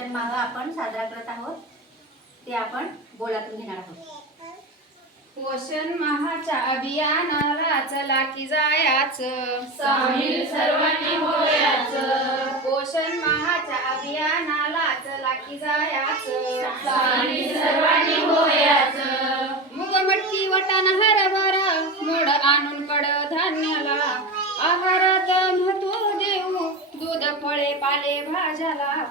पोषण माह आपण साजरा करत आहोत ते आपण बोलातून घेणार आहोत. पोषण माहाच्या अभियानाला चला की जायाचं, सामील सर्वांनी होयाचं. पोषण माहाच्या अभियानाला चला की जायाचं, सामील सर्वांनी होयाचं. मुग मटकी वाटाणा हरभरा मोड आणून कडधान्याला, आहारात महत्व देऊ दूध फळे पाले भाज्याला.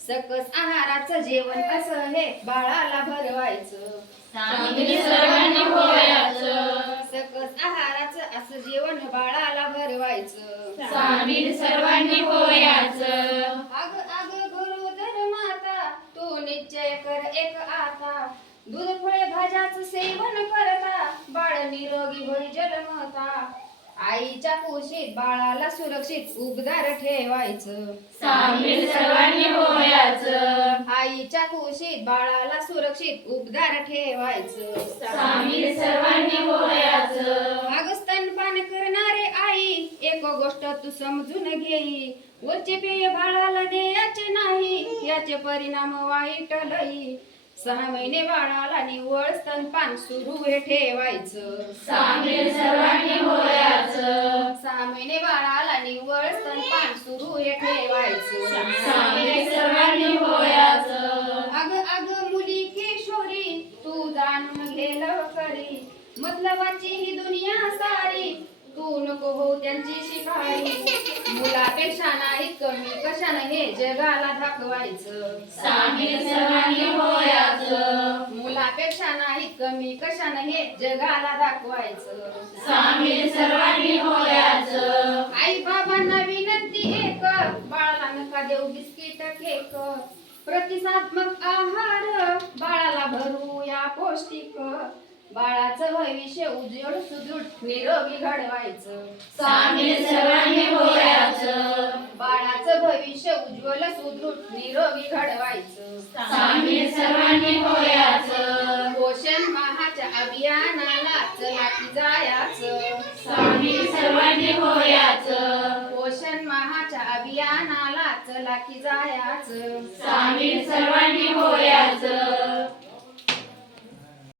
सकस आहाराचं जेवण असं हे बाळाला भरवायचं, सामील सर्वांनी होयाचं. सकस आहाराचं असं जेवण बाळाला भरवायचं, सामील सर्वांनी होयाचं. अग अग गुरुधर माता तू निश्चय कर एक आता, दूध फळे भाज्याचं सेवन करता बाळ निरोगी होई जन्मता. आईच्या कुशीत बाळाला सुरक्षित उबदार ठेवायचं, सामील सर्वांनी होयाचं. आईच्या कुशीत बाळाला सुरक्षित उबदार ठेवायचं, सामील सर्वांनी होयाचं. अग स्तनपान करणारे आई एक गोष्ट तू समजून घेई, वरचे पेय बाळाला द्यायचे नाही याचे परिणाम वाईट लई. 6 महिने बाळाला निव्वळ स्तनपान सुरू हे ठेवायचं, सामील सर्वांनी होयाचं. 6 महिने बाळाला निव्वळ स्तनपान सुरू हे ठेवायचं, सामील सर्वांनी होयाचं. अग अग मुली किशोरी तू जाणून गेलं करी, मतलबाची ही दुनिया सारी तू नको हो त्यांची शिकारी. मुलापेक्षा नाही कमी कशानं हे जगाला दाखवायचं, सामील सर्वांनी होयाचं. मुलापेक्षा नाही कमी कशानं हे जगाला दाखवायचं, सामील सर्वांनी होयाचं. आई बाबांना विनंती एक बाळाला नका देऊ बिस्किट केक, प्रतिसात्मक आहार बाळाला भरूया पौष्टिक. बाळाचं भविष्य उज्ज्वल सुदृढ निरोगी घडवायचं, सामील सर्वांनी होयाचं. बाळाचं भविष्य उज्ज्वल सुदृढ निरोगी घडवायचं, सामील सर्वांनी होयाचं. पोषण माहाच्या अभियानाला चला की जायाचं, सामील सर्वांनी होयाचं. पोषण माहाच्या अभियानाला चला की जायाचं, सामील सर्वांनी होयाचं.